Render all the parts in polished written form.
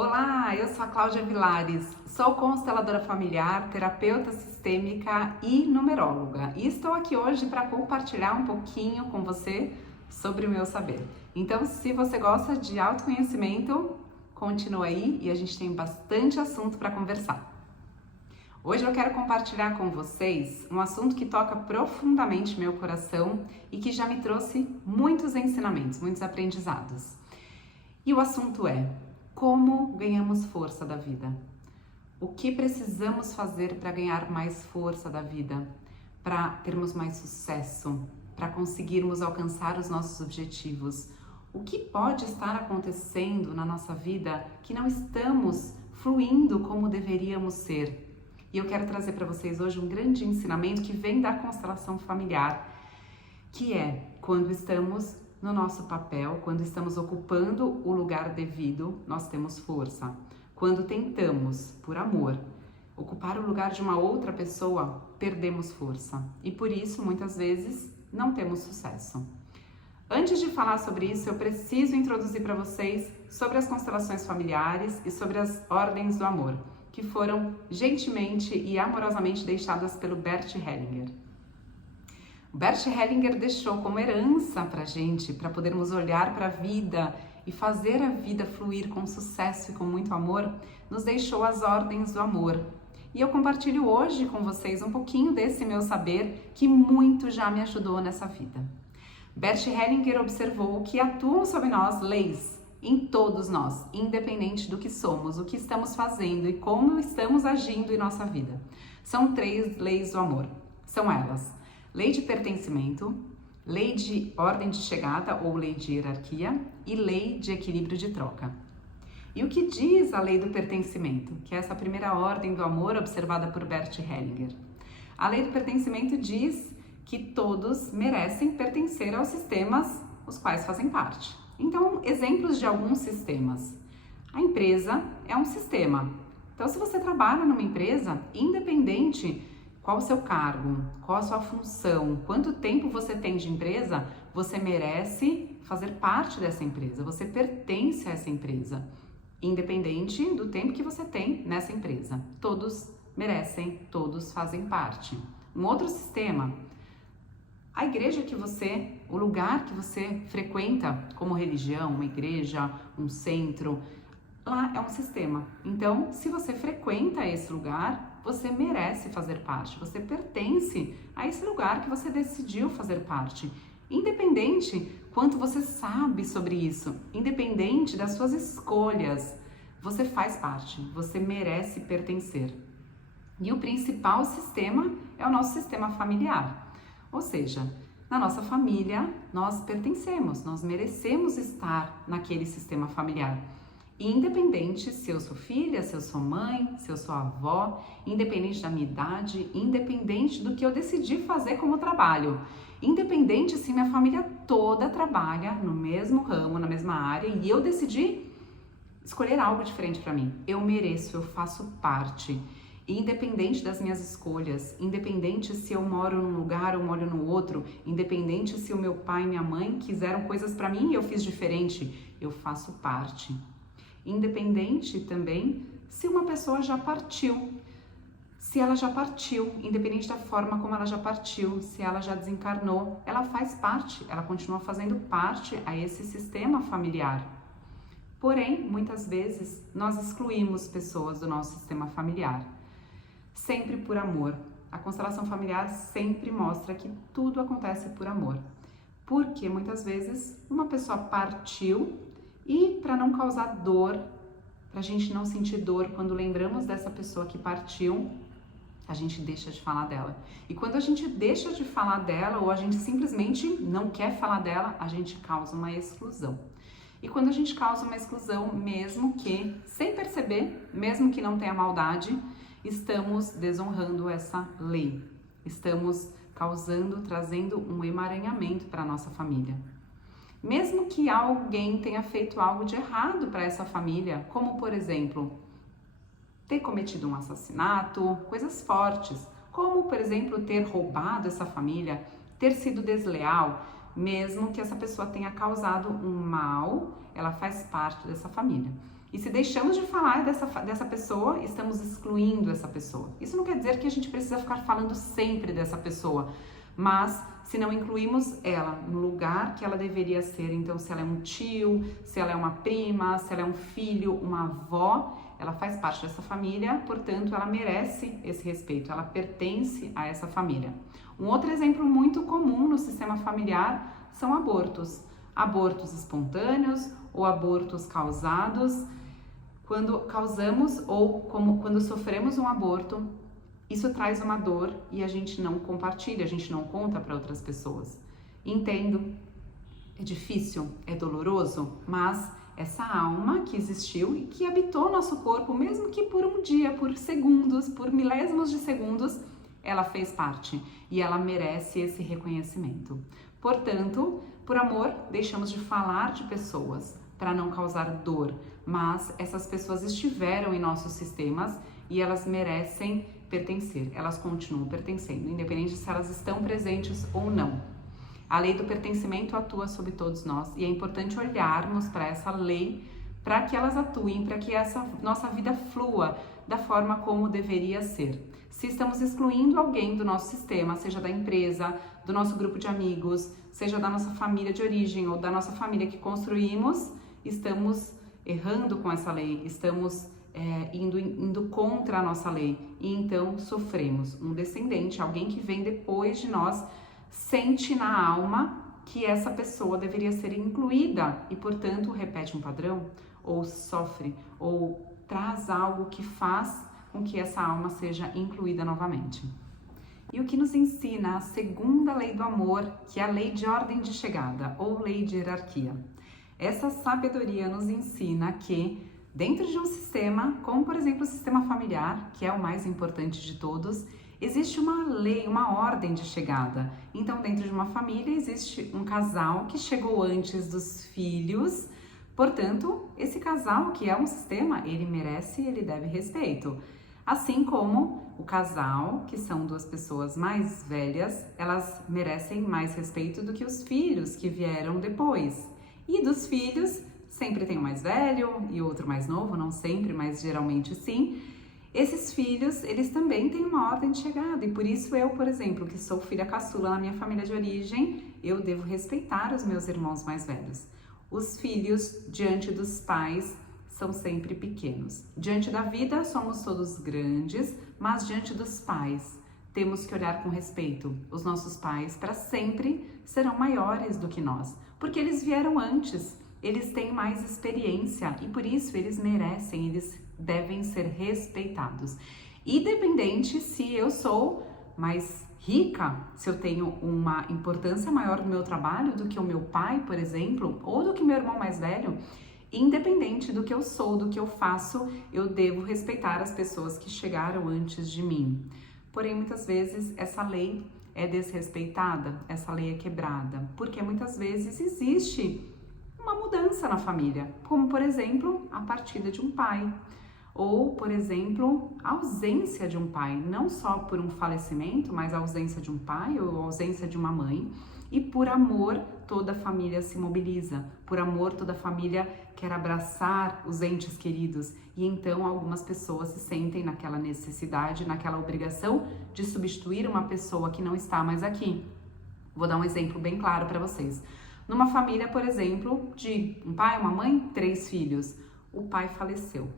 Olá, eu sou a Cláudia Vilares, sou consteladora familiar, terapeuta sistêmica e numeróloga. E estou aqui hoje para compartilhar um pouquinho com você sobre o meu saber. Então, se você gosta de autoconhecimento, continua aí e a gente tem bastante assunto para conversar. Hoje eu quero compartilhar com vocês um assunto que toca profundamente meu coração e que já me trouxe muitos ensinamentos, muitos aprendizados. E o assunto é: como ganhamos força da vida? O que precisamos fazer para ganhar mais força da vida? Para termos mais sucesso? Para conseguirmos alcançar os nossos objetivos? O que pode estar acontecendo na nossa vida que não estamos fluindo como deveríamos ser? E eu quero trazer para vocês hoje um grande ensinamento que vem da constelação familiar, que é quando estamos no nosso papel, quando estamos ocupando o lugar devido, nós temos força. Quando tentamos, por amor, ocupar o lugar de uma outra pessoa, perdemos força. E por isso, muitas vezes, não temos sucesso. Antes de falar sobre isso, eu preciso introduzir para vocês sobre as constelações familiares e sobre as ordens do amor, que foram gentilmente e amorosamente deixadas pelo Bert Hellinger. O Bert Hellinger deixou como herança para a gente, para podermos olhar para a vida e fazer a vida fluir com sucesso e com muito amor, nos deixou as ordens do amor. E eu compartilho hoje com vocês um pouquinho desse meu saber que muito já me ajudou nessa vida. Bert Hellinger observou que atuam sobre nós leis, em todos nós, independente do que somos, o que estamos fazendo e como estamos agindo em nossa vida. São 3 leis do amor. São elas: lei de pertencimento, lei de ordem de chegada ou lei de hierarquia e lei de equilíbrio de troca. E o que diz a lei do pertencimento, que é essa primeira ordem do amor observada por Bert Hellinger? A lei do pertencimento diz que todos merecem pertencer aos sistemas os quais fazem parte. Então, exemplos de alguns sistemas. A empresa é um sistema. Então, se você trabalha numa empresa, independente qual o seu cargo, qual a sua função, quanto tempo você tem de empresa, você merece fazer parte dessa empresa, você pertence a essa empresa, independente do tempo que você tem nessa empresa. Todos merecem, todos fazem parte. Um outro sistema: a igreja que você, o lugar que você frequenta como religião, uma igreja, um centro, lá é um sistema. Então, se você frequenta esse lugar, você merece fazer parte, você pertence a esse lugar que você decidiu fazer parte. Independente quanto você sabe sobre isso, independente das suas escolhas, você faz parte, você merece pertencer. E o principal sistema é o nosso sistema familiar. Ou seja, na nossa família nós pertencemos, nós merecemos estar naquele sistema familiar. Independente se eu sou filha, se eu sou mãe, se eu sou avó, independente da minha idade, independente do que eu decidi fazer como trabalho, independente se minha família toda trabalha no mesmo ramo, na mesma área e eu decidi escolher algo diferente para mim, eu mereço, eu faço parte. Independente das minhas escolhas, independente se eu moro num lugar ou moro no outro, independente se o meu pai e minha mãe quiseram coisas para mim e eu fiz diferente, eu faço parte. Independente também se uma pessoa já partiu, se ela já partiu, independente da forma como ela já partiu, se ela já desencarnou, ela faz parte, ela continua fazendo parte a esse sistema familiar. Porém, muitas vezes, nós excluímos pessoas do nosso sistema familiar. Sempre por amor. A constelação familiar sempre mostra que tudo acontece por amor. Porque muitas vezes uma pessoa partiu e para não causar dor, para a gente não sentir dor quando lembramos dessa pessoa que partiu, a gente deixa de falar dela. E quando a gente deixa de falar dela ou a gente simplesmente não quer falar dela, a gente causa uma exclusão. E quando a gente causa uma exclusão, mesmo que sem perceber, mesmo que não tenha maldade, estamos desonrando essa lei, estamos trazendo um emaranhamento para a nossa família. Mesmo que alguém tenha feito algo de errado para essa família, como por exemplo, ter cometido um assassinato, coisas fortes, como por exemplo ter roubado essa família, ter sido desleal, mesmo que essa pessoa tenha causado um mal, ela faz parte dessa família. E se deixamos de falar dessa pessoa, estamos excluindo essa pessoa. Isso não quer dizer que a gente precisa ficar falando sempre dessa pessoa, mas se não incluímos ela no lugar que ela deveria ser, então se ela é um tio, se ela é uma prima, se ela é um filho, uma avó, ela faz parte dessa família, portanto ela merece esse respeito, ela pertence a essa família. Um outro exemplo muito comum no sistema familiar são abortos. Abortos espontâneos ou abortos causados. Quando causamos ou quando sofremos um aborto, isso traz uma dor e a gente não compartilha, a gente não conta para outras pessoas. Entendo, é difícil, é doloroso, mas essa alma que existiu e que habitou nosso corpo, mesmo que por um dia, por segundos, por milésimos de segundos, ela fez parte e ela merece esse reconhecimento. Portanto, por amor, deixamos de falar de pessoas para não causar dor, mas essas pessoas estiveram em nossos sistemas e elas merecem pertencer, elas continuam pertencendo, independente se elas estão presentes ou não. A lei do pertencimento atua sobre todos nós e é importante olharmos para essa lei para que elas atuem, para que essa nossa vida flua da forma como deveria ser. Se estamos excluindo alguém do nosso sistema, seja da empresa, do nosso grupo de amigos, seja da nossa família de origem ou da nossa família que construímos, estamos errando com essa lei, estamos indo contra a nossa lei e então sofremos. Um descendente, alguém que vem depois de nós, sente na alma que essa pessoa deveria ser incluída e, portanto, repete um padrão ou sofre ou traz algo que faz com que essa alma seja incluída novamente. E o que nos ensina a segunda lei do amor, que é a lei de ordem de chegada ou lei de hierarquia. Essa sabedoria nos ensina que dentro de um sistema, como por exemplo o sistema familiar, que é o mais importante de todos, existe uma lei, uma ordem de chegada. Então, dentro de uma família existe um casal que chegou antes dos filhos. Portanto, esse casal, que é um sistema, ele merece e ele deve respeito. Assim como o casal, que são duas pessoas mais velhas, elas merecem mais respeito do que os filhos que vieram depois. E dos filhos, sempre tem um mais velho e outro mais novo, não sempre, mas geralmente sim. Esses filhos, eles também têm uma ordem de chegada e por isso eu, por exemplo, que sou filha caçula na minha família de origem, eu devo respeitar os meus irmãos mais velhos. Os filhos, diante dos pais, são sempre pequenos. Diante da vida, somos todos grandes, mas diante dos pais, temos que olhar com respeito. Os nossos pais, para sempre, serão maiores do que nós, porque eles vieram antes, eles têm mais experiência e por isso eles merecem, eles devem ser respeitados. Independente se eu sou mais rica, se eu tenho uma importância maior no meu trabalho do que o meu pai, por exemplo, ou do que meu irmão mais velho, independente do que eu sou, do que eu faço, eu devo respeitar as pessoas que chegaram antes de mim. Porém, muitas vezes essa lei é desrespeitada, essa lei é quebrada, porque muitas vezes existe uma mudança na família, como por exemplo, a partida de um pai, ou por exemplo, a ausência de um pai, não só por um falecimento, mas a ausência de um pai ou a ausência de uma mãe, e por amor toda a família se mobiliza, por amor toda a família quer abraçar os entes queridos, e então algumas pessoas se sentem naquela necessidade, naquela obrigação de substituir uma pessoa que não está mais aqui. Vou dar um exemplo bem claro para vocês. Numa família, por exemplo, de um pai, uma mãe, 3 filhos, o pai faleceu.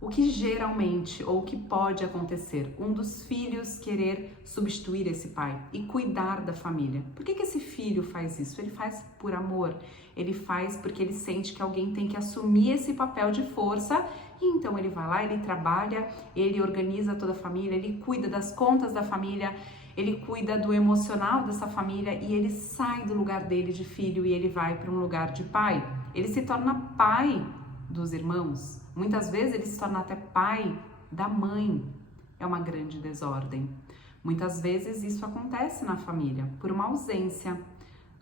O que geralmente, ou o que pode acontecer, um dos filhos querer substituir esse pai e cuidar da família. Por que esse filho faz isso? Ele faz por amor, ele faz porque ele sente que alguém tem que assumir esse papel de força e então ele vai lá, ele trabalha, ele organiza toda a família, ele cuida das contas da família, ele cuida do emocional dessa família e ele sai do lugar dele de filho e ele vai para um lugar de pai. Ele se torna pai dos irmãos. Muitas vezes ele se torna até pai da mãe. É uma grande desordem. Muitas vezes isso acontece na família por uma ausência,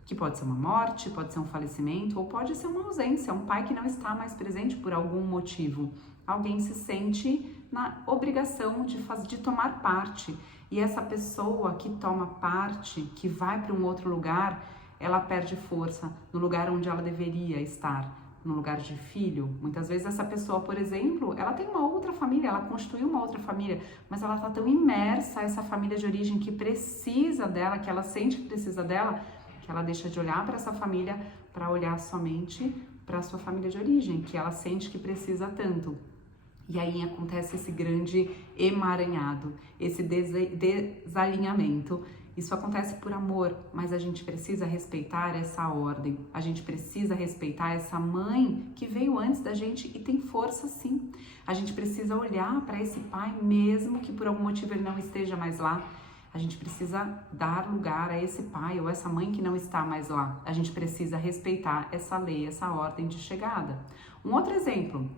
que pode ser uma morte, pode ser um falecimento ou pode ser uma ausência, um pai que não está mais presente por algum motivo. Alguém se sente na obrigação de tomar parte e essa pessoa que toma parte, que vai para um outro lugar, ela perde força no lugar onde ela deveria estar. no lugar de filho. Muitas vezes essa pessoa, por exemplo, ela tem uma outra família, ela constituiu uma outra família, mas ela está tão imersa essa família de origem que precisa dela, que ela sente que precisa dela, que ela deixa de olhar para essa família para olhar somente para a sua família de origem, que ela sente que precisa tanto. E aí acontece esse grande emaranhado, esse desalinhamento. Isso acontece por amor, mas a gente precisa respeitar essa ordem. A gente precisa respeitar essa mãe que veio antes da gente e tem força sim. A gente precisa olhar para esse pai, mesmo que por algum motivo ele não esteja mais lá. A gente precisa dar lugar a esse pai ou essa mãe que não está mais lá. A gente precisa respeitar essa lei, essa ordem de chegada. Um outro exemplo.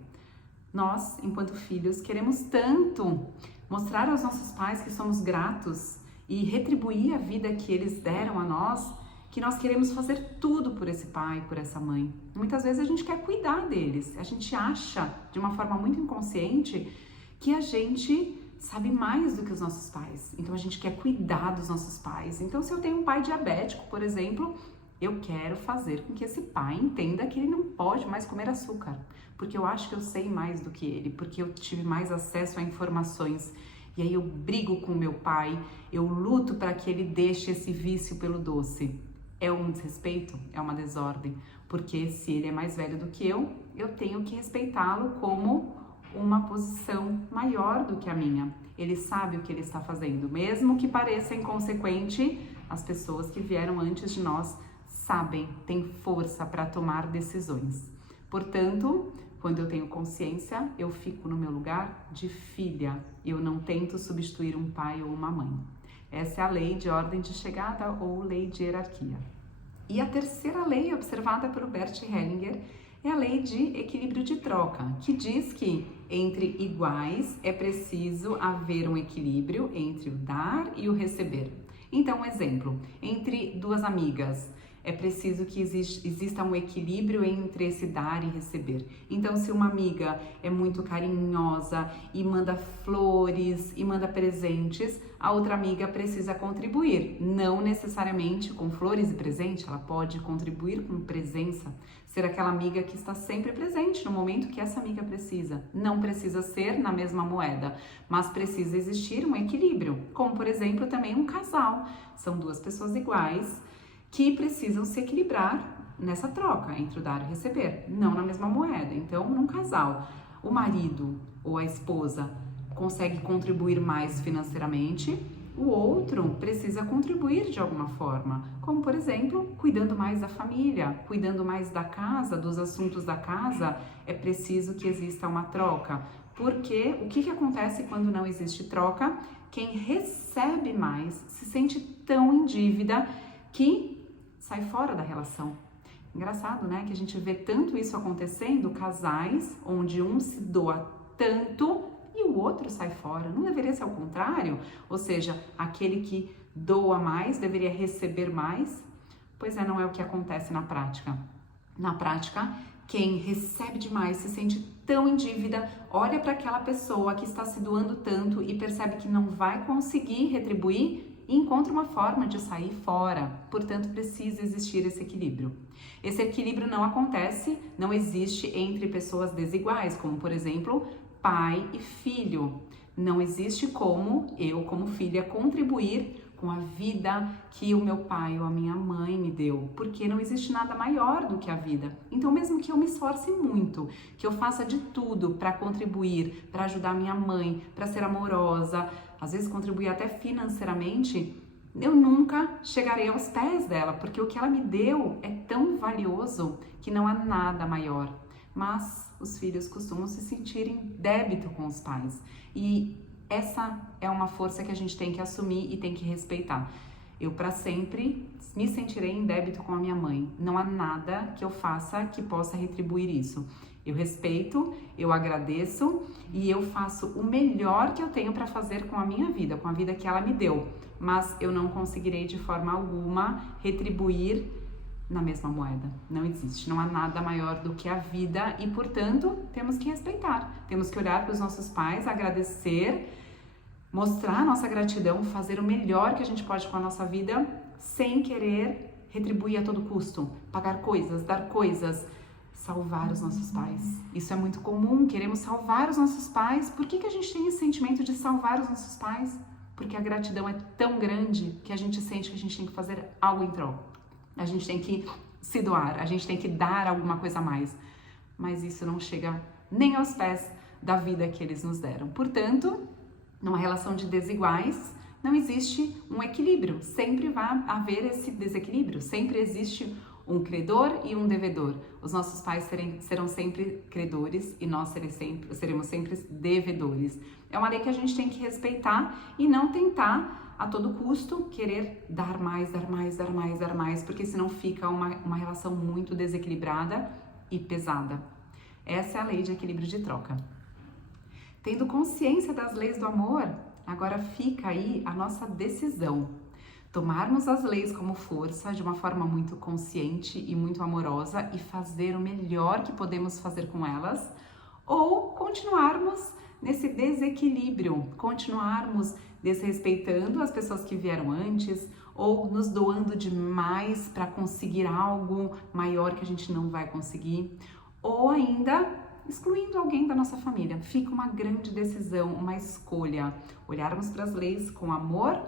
Nós, enquanto filhos, queremos tanto mostrar aos nossos pais que somos gratos e retribuir a vida que eles deram a nós, que nós queremos fazer tudo por esse pai, por essa mãe. Muitas vezes a gente quer cuidar deles, a gente acha, de uma forma muito inconsciente, que a gente sabe mais do que os nossos pais. Então a gente quer cuidar dos nossos pais. Então se eu tenho um pai diabético, por exemplo, eu quero fazer com que esse pai entenda que ele não pode mais comer açúcar, porque eu acho que eu sei mais do que ele, porque eu tive mais acesso a informações. E aí eu brigo com meu pai, eu luto para que ele deixe esse vício pelo doce. É um desrespeito? É uma desordem, porque se ele é mais velho do que eu tenho que respeitá-lo como uma posição maior do que a minha. Ele sabe o que ele está fazendo, mesmo que pareça inconsequente, as pessoas que vieram antes de nós sabem, têm força para tomar decisões. Portanto, quando eu tenho consciência, eu fico no meu lugar de filha. Eu não tento substituir um pai ou uma mãe. Essa é a lei de ordem de chegada ou lei de hierarquia. E a terceira lei observada por Bert Hellinger é a lei de equilíbrio de troca, que diz que entre iguais é preciso haver um equilíbrio entre o dar e o receber. Então, um exemplo, entre duas amigas, é preciso que exista um equilíbrio entre esse dar e receber. Então, se uma amiga é muito carinhosa e manda flores e manda presentes, a outra amiga precisa contribuir. Não necessariamente com flores e presente, ela pode contribuir com presença. Ser aquela amiga que está sempre presente no momento que essa amiga precisa. Não precisa ser na mesma moeda, mas precisa existir um equilíbrio. Como, por exemplo, também um casal. São duas pessoas iguais que precisam se equilibrar nessa troca entre o dar e o receber, não na mesma moeda. Então, num casal, o marido ou a esposa consegue contribuir mais financeiramente, o outro precisa contribuir de alguma forma, como por exemplo, cuidando mais da família, cuidando mais da casa, dos assuntos da casa, é preciso que exista uma troca. Porque o que acontece quando não existe troca? Quem recebe mais se sente tão em dívida que sai fora da relação. Engraçado, né? Que a gente vê tanto isso acontecendo, casais onde um se doa tanto e o outro sai fora. Não deveria ser o contrário? Ou seja, aquele que doa mais deveria receber mais? Pois é, não é o que acontece na prática. Na prática, quem recebe demais se sente tão em dívida, olha para aquela pessoa que está se doando tanto e percebe que não vai conseguir retribuir e encontra uma forma de sair fora. Portanto, precisa existir esse equilíbrio. Esse equilíbrio não acontece, não existe entre pessoas desiguais, como por exemplo, pai e filho. Não existe como eu, como filha, contribuir com a vida que o meu pai ou a minha mãe me deu, porque não existe nada maior do que a vida. Então, mesmo que eu me esforce muito, que eu faça de tudo para contribuir, para ajudar minha mãe, para ser amorosa, às vezes contribuir até financeiramente, eu nunca chegarei aos pés dela, porque o que ela me deu é tão valioso que não há nada maior. Mas os filhos costumam se sentir em débito com os pais. E essa é uma força que a gente tem que assumir e tem que respeitar. Eu, para sempre, me sentirei em débito com a minha mãe. Não há nada que eu faça que possa retribuir isso. Eu respeito, eu agradeço e eu faço o melhor que eu tenho para fazer com a minha vida, com a vida que ela me deu. Mas eu não conseguirei de forma alguma retribuir na mesma moeda. Não existe, não há nada maior do que a vida e, portanto, temos que respeitar. Temos que olhar para os nossos pais, agradecer, mostrar a nossa gratidão, fazer o melhor que a gente pode com a nossa vida sem querer retribuir a todo custo, pagar coisas, dar coisas, salvar os nossos pais. Isso é muito comum, queremos salvar os nossos pais. Por que a gente tem esse sentimento de salvar os nossos pais? Porque a gratidão é tão grande que a gente sente que a gente tem que fazer algo em troca. A gente tem que se doar, a gente tem que dar alguma coisa a mais. Mas isso não chega nem aos pés da vida que eles nos deram. Portanto, numa relação de desiguais, não existe um equilíbrio. Sempre vai haver esse desequilíbrio. Sempre existe um credor e um devedor. Os nossos pais serão sempre credores e nós seremos sempre devedores. É uma lei que a gente tem que respeitar e não tentar a todo custo querer dar mais, dar mais, dar mais, dar mais, porque senão fica uma relação muito desequilibrada e pesada. Essa é a lei de equilíbrio de troca. Tendo consciência das leis do amor, agora fica aí a nossa decisão. Tomarmos as leis como força de uma forma muito consciente e muito amorosa e fazer o melhor que podemos fazer com elas, ou continuarmos nesse desequilíbrio, continuarmos desrespeitando as pessoas que vieram antes ou nos doando demais para conseguir algo maior que a gente não vai conseguir, ou ainda excluindo alguém da nossa família. Fica uma grande decisão, uma escolha, olharmos para as leis com amor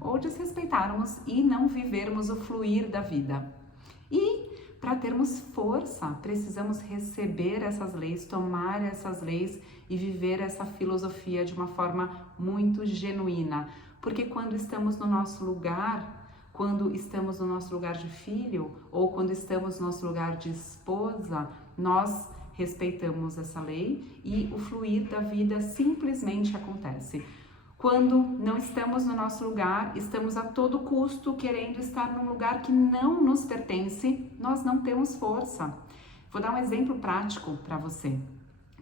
ou desrespeitarmos e não vivermos o fluir da vida. E para termos força, precisamos receber essas leis, tomar essas leis e viver essa filosofia de uma forma muito genuína. Porque quando estamos no nosso lugar, quando estamos no nosso lugar de filho ou quando estamos no nosso lugar de esposa, nós respeitamos essa lei e o fluir da vida simplesmente acontece. Quando não estamos no nosso lugar, estamos a todo custo querendo estar num lugar que não nos pertence, nós não temos força. Vou dar um exemplo prático para você.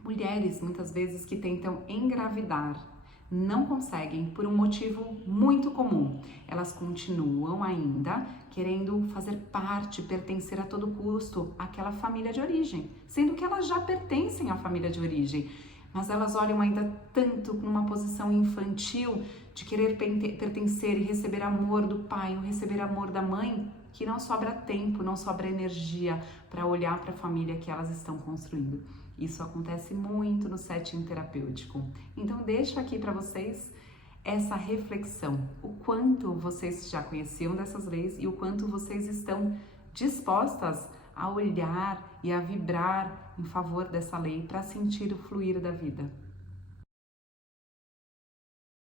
Mulheres, muitas vezes, que tentam engravidar, não conseguem por um motivo muito comum. Elas continuam ainda querendo fazer parte, pertencer a todo custo àquela família de origem, sendo que elas já pertencem à família de origem. Mas elas olham ainda tanto numa posição infantil de querer pertencer e receber amor do pai ou receber amor da mãe, que não sobra tempo, não sobra energia para olhar para a família que elas estão construindo. Isso acontece muito no setting terapêutico. Então deixo aqui para vocês essa reflexão, o quanto vocês já conheciam dessas leis e o quanto vocês estão dispostas a olhar e a vibrar em favor dessa lei para sentir o fluir da vida.